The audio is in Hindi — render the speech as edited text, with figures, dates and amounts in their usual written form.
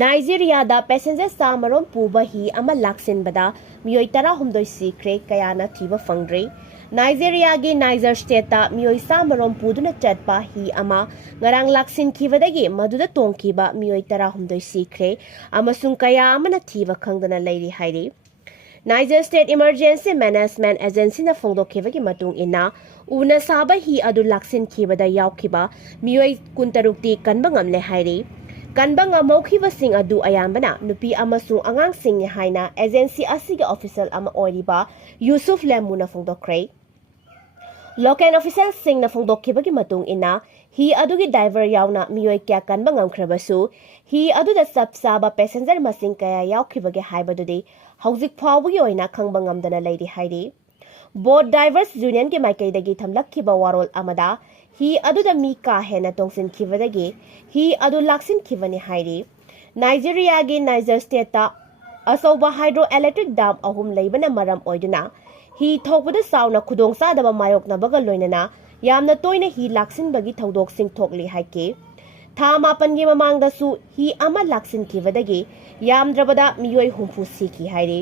नाइजेरियादा पैसेंजर सामरोम पुबा ही अमा laksinbada miyoi 13 sikhre kayana thiba phangdri Nigeria की नाइजर स्टेट मiyoi सामरोम पुदुना चटपा ही अमा ngarang laksinkhibadagi maduda tongkhiba miyoi 13 sikhre amasung kaya amana thiba khangdana leiri hairi niger state emergency management agency ना फोंदोखिबगी मतुंग इना उना साबा ही अदु laksinkhibada यावखिबा miyoi 16 kanba ngamle hairi kanba ngamaukhibasing adu ayambana nupi amasung angangsing haina agency asiga official ama oiba Yusuf Lemuna phongdokre local official sing na phongdokhibagi matung ina hi adugi driver yauna miyoi kya kanba ngamkhrabasu hi adu da sabsaba passenger masing kaya yaukibagi haibadudi hauzik phawbugi oina khangba ngamdana leiri hairi boat drivers union ke maikaidagi thamlakhiba warol amada hi aduda mi ka hena tongsin khibadagi hi adu laksin khibani hairi Nigeria gi Niger state ta asoba hydroelectric dam ahum leibana maram oiduna hi thokbada sauna khudong sa daba mayok na baga loinana yamna toina hi laksin bagi thodok sing thokli haike tha mapan gi mamang da su hi ama laksin khibadagi yamdrabada miyoi humfu sikhi hairi